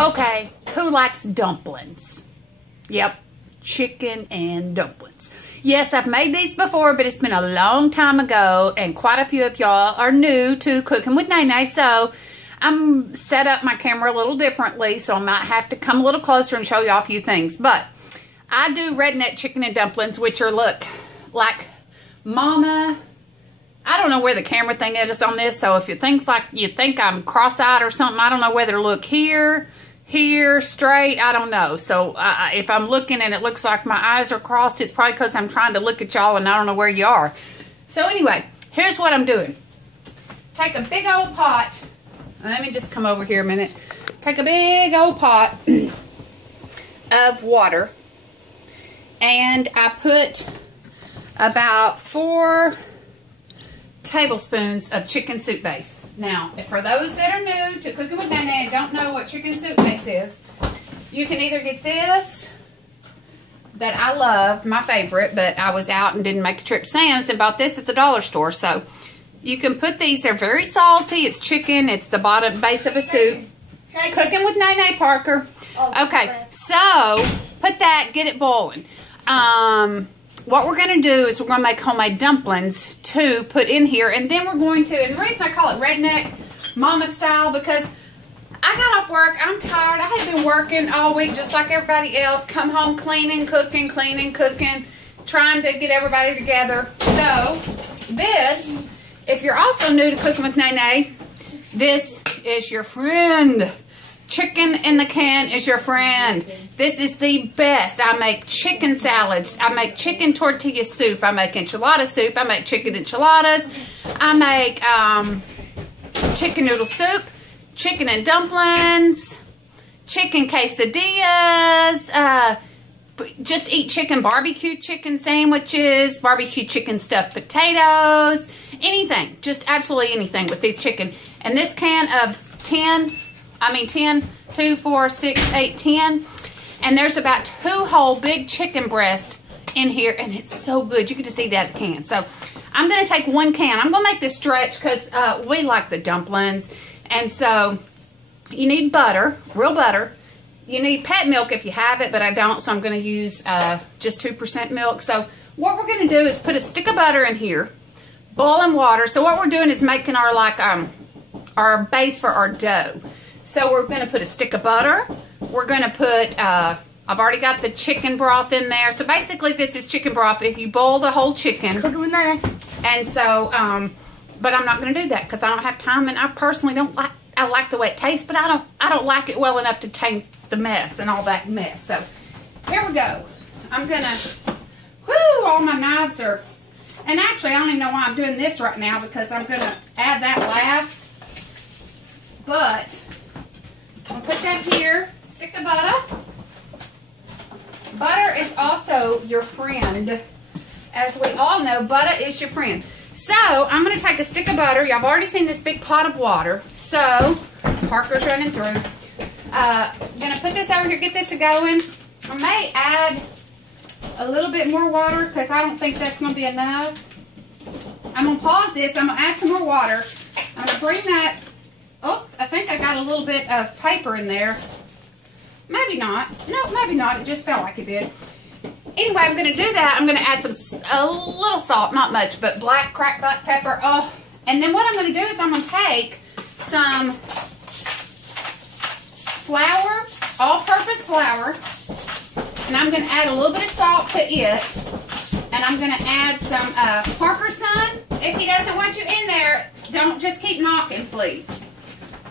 Okay, who likes dumplings? Yep, chicken and dumplings. Yes, I've made these before, but it's been a long time ago, and quite a few of y'all are new to Cooking with Nene, so I'm set up my camera a little differently, so I might have to come a little closer and show y'all a few things. But I do redneck chicken and dumplings, which are, look, like Mama. I don't know where the camera thing is on this, so if you think I'm cross-eyed or something, I don't know whether to look here, straight, I don't know. So if I'm looking and it looks like my eyes are crossed, it's probably because I'm trying to look at y'all and I don't know where you are. So anyway, here's what I'm doing. Take a big old pot. Let me just come over here a minute. Take a big old pot of water, and I put about 4 tablespoons of chicken soup base. Now, for those that are new to Cooking with Nene and don't know what chicken soup base is, you can either get this, that I love, my favorite, but I was out and didn't make a trip to Sam's and bought this at the dollar store. So you can put these, they're very salty, it's chicken, it's the bottom base of a soup. Cooking with Nene, Parker. Okay, so put that, get it boiling. What we're going to do is we're going to make homemade dumplings to put in here. And then we're going to, and the reason I call it redneck mama style, because I got off work, I'm tired, I had been working all week just like everybody else, come home cleaning, cooking, trying to get everybody together. So this, if you're also new to Cooking with Nene, this is your friend. Chicken in the can is your friend. This is the best. I make chicken salads. I make chicken tortilla soup. I make enchilada soup. I make chicken enchiladas. I make chicken noodle soup, chicken and dumplings, chicken quesadillas, just eat chicken, barbecue chicken sandwiches, barbecue chicken stuffed potatoes, anything. Just absolutely anything with these chicken. And this can of 10, 2, 4, 6, 8, 10. And there's about 2 whole big chicken breasts in here. And it's so good. You can just eat it out of the can. So I'm going to take 1 can. I'm going to make this stretch because we like the dumplings. And so you need butter, real butter. You need pet milk if you have it, but I don't. So I'm going to use just 2% milk. So what we're going to do is put a stick of butter in here. Boiling water. So what we're doing is making our base for our dough. So we're going to put a stick of butter. We're going to put, I've already got the chicken broth in there. So basically this is chicken broth. If you boil the whole chicken. Cooking with Nene. And so, but I'm not going to do that because I don't have time, and I personally don't like, I like the way it tastes, but I don't like it well enough to taint the mess and all that mess. So here we go. I'm going to, all my knives are, and actually I don't even know why I'm doing this right now because I'm going to add that last. But I'll put that here, stick of butter. Butter is also your friend. As we all know, butter is your friend. So, I'm going to take a stick of butter. Y'all have already seen this big pot of water. So, Parker's running through. I'm going to put this over here, get this to going. I may add a little bit more water because I don't think that's going to be enough. I'm going to pause this. I'm going to add some more water. I'm going to bring that. Oops, I think I got a little bit of paper in there. Maybe not. No, maybe not. It just felt like it did. Anyway, I'm going to do that. I'm going to add a little salt, not much, but black cracked black pepper. Oh, and then what I'm going to do is I'm going to take some flour, all-purpose flour, and I'm going to add a little bit of salt to it, and I'm going to add some Parker's son. If he doesn't want you in there, don't just keep knocking, please.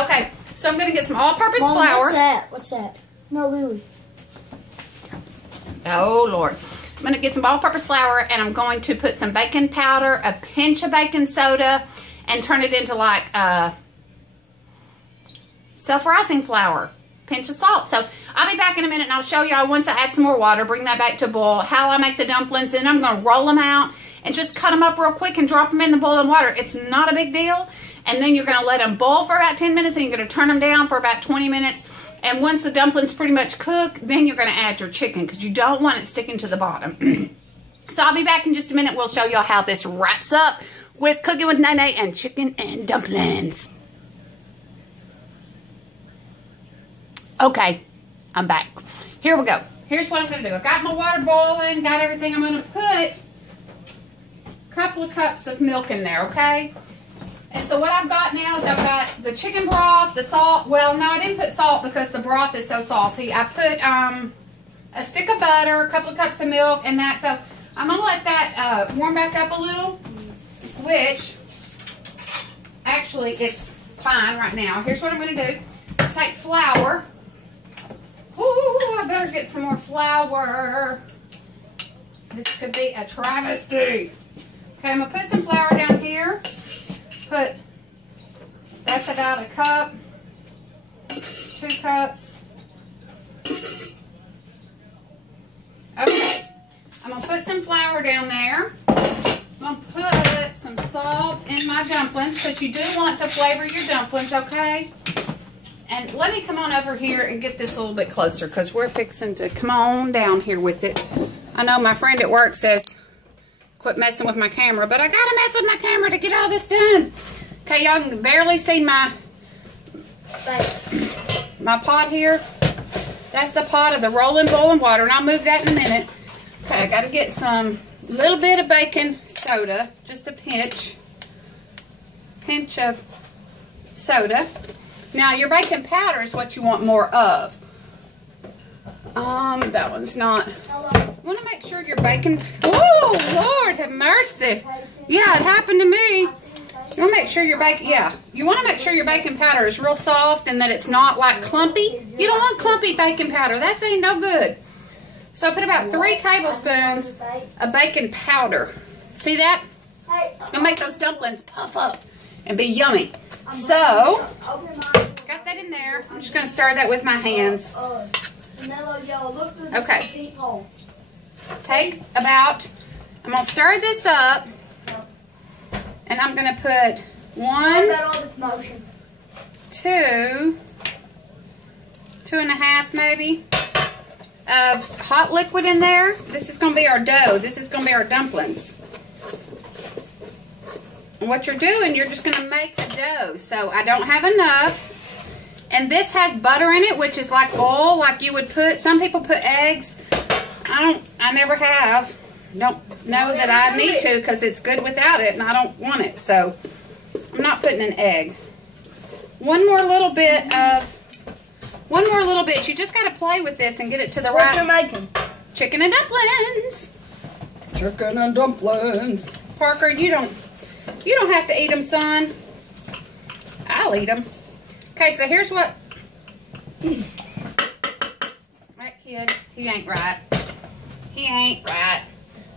Okay, so I'm going to get some all-purpose flour. What's that? What's that? No, Louie. Oh, Lord. I'm going to get some all-purpose flour, and I'm going to put some baking powder, a pinch of baking soda, and turn it into like self-rising flour. Pinch of salt. So I'll be back in a minute, and I'll show y'all once I add some more water, bring that back to boil, how I make the dumplings, and I'm going to roll them out and just cut them up real quick and drop them in the boiling water. It's not a big deal. And then you're going to let them boil for about 10 minutes, and you're going to turn them down for about 20 minutes. And once the dumplings pretty much cook, then you're going to add your chicken because you don't want it sticking to the bottom. So I'll be back in just a minute. We'll show y'all how this wraps up with Cooking with Nene and chicken and dumplings. Okay, I'm back. Here we go. Here's what I'm going to do. I got my water boiling, got everything. I'm going to put a couple of cups of milk in there, okay? And so what I've got now is I've got the chicken broth, the salt. Well, no, I didn't put salt because the broth is so salty. I put a stick of butter, a couple of cups of milk, and that. So I'm going to let that warm back up a little, which actually it's fine right now. Here's what I'm going to do. Take flour. Ooh, I better get some more flour. This could be a travesty. Okay, I'm going to put some flour down here. That's about a cup, 2 cups. Okay, I'm going to put some flour down there. I'm going to put some salt in my dumplings because you do want to flavor your dumplings, okay? And let me come on over here and get this a little bit closer because we're fixing to come on down here with it. I know my friend at work says, quit messing with my camera, but I gotta mess with my camera to get all this done. Okay, y'all can barely see my pot here. That's the pot of the rolling boiling water, and I'll move that in a minute. Okay, I gotta get some little bit of baking soda, just a pinch of soda. Now, your baking powder is what you want more of. That one's not. You want to make sure your baking. Oh, Lord, have mercy. Yeah, it happened to me. You want to make sure your baking. Yeah, you want to make sure your baking powder is real soft and that it's not like clumpy. You don't want clumpy baking powder. That ain't no good. So I put about 3 tablespoons of baking powder. See that? It's gonna make those dumplings puff up and be yummy. So, got that in there. I'm just going to stir that with my hands. Okay. Take about, I'm going to stir this up, and I'm going to put 1, 2, 2.5 maybe, of hot liquid in there. This is going to be our dough. This is going to be our dumplings. And what you're doing, you're just going to make the dough. So I don't have enough. And this has butter in it, which is like oil, like you would put. Some people put eggs. I never have. Don't know that I need to because it's good without it, and I don't want it. So I'm not putting an egg. One more little bit. You just got to play with this and get it to the right. What you're making? Chicken and dumplings. Chicken and dumplings. Parker, you don't have to eat them, son. I'll eat them. Okay, so here's what... That kid, he ain't right. He ain't right.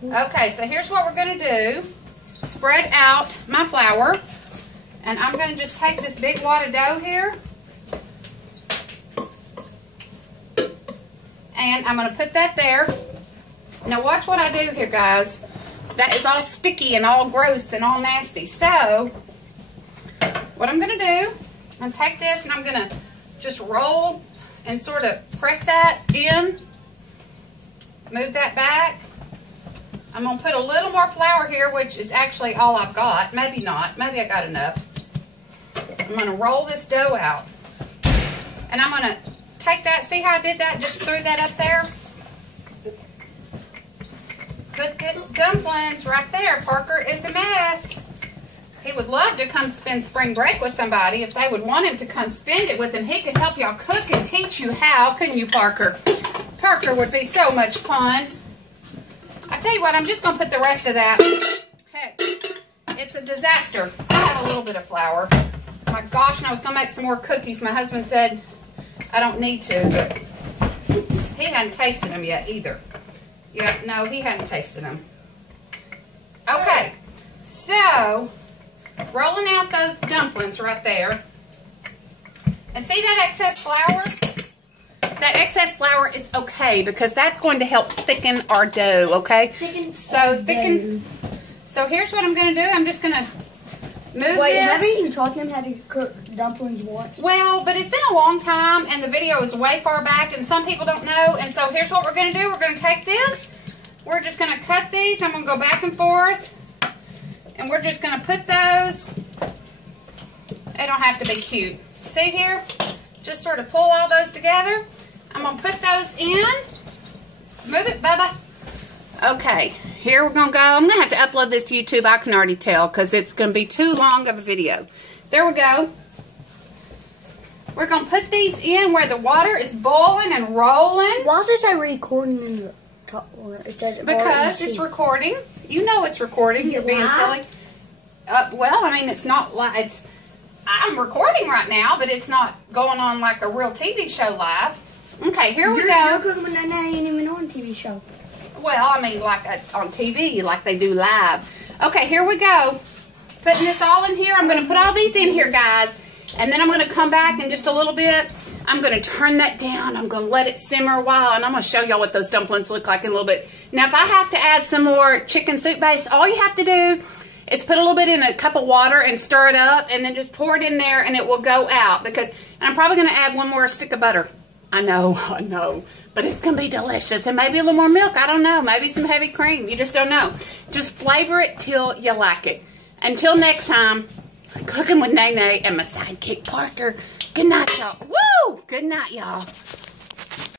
Okay, so here's what we're going to do. Spread out my flour. And I'm going to just take this big wad of dough here. And I'm going to put that there. Now watch what I do here, guys. That is all sticky and all gross and all nasty. So, what I'm going to do, I'm going to take this and I'm going to just roll and sort of press that in. Move that back. I'm going to put a little more flour here, which is actually all I've got. Maybe not. Maybe I got enough. I'm going to roll this dough out. And I'm going to take that. See how I did that? Just threw that up there. Put this dumplings right there. Parker is a mess. He would love to come spend spring break with somebody. If they would want him to come spend it with him, he could help y'all cook and teach you how, couldn't you, Parker? Parker would be so much fun. I tell you what, I'm just going to put the rest of that. Heck, it's a disaster. I have a little bit of flour. My gosh, and I was going to make some more cookies. My husband said I don't need to, but he hadn't tasted them yet either. Yeah, no, he hadn't tasted them. Okay, so rolling out those dumplings right there. And see that excess flour? That excess flour is okay because that's going to help thicken our dough, okay? So here's what I'm going to do. I'm just going to move this. Haven't you taught them how to cook dumplings once? Well, but it's been a long time, and the video is way far back, and some people don't know. And so here's what we're going to do. We're going to take this. We're just going to cut these. I'm going to go back and forth. And we're just going to put those. They don't have to be cute. See here? Just sort of pull all those together. I'm going to put those in. Move it, Bubba. Okay, here we're going to go. I'm going to have to upload this to YouTube. I can already tell because it's going to be too long of a video. There we go. We're going to put these in where the water is boiling and rolling. Why does it say recording in the top corner? It says because it's recording. You know it's recording. You're being silly. Well, I mean, it's not like it's. I'm recording right now, but it's not going on like a real TV show live. Okay, here we go. You're cooking with Nana ain't even on a TV show. Well, I mean, like on TV, like they do live. Okay, here we go. Putting this all in here. I'm going to put all these in here, guys. And then I'm going to come back in just a little bit. I'm going to turn that down. I'm going to let it simmer a while, and I'm going to show y'all what those dumplings look like in a little bit. Now, if I have to add some more chicken soup base, all you have to do is put a little bit in a cup of water and stir it up, and then just pour it in there, and it will go out. And I'm probably going to add one more stick of butter. I know, but it's going to be delicious. And maybe a little more milk. I don't know. Maybe some heavy cream. You just don't know. Just flavor it till you like it. Until next time, cooking with Nene and my sidekick Parker. Good night, y'all. Woo! Good night, y'all.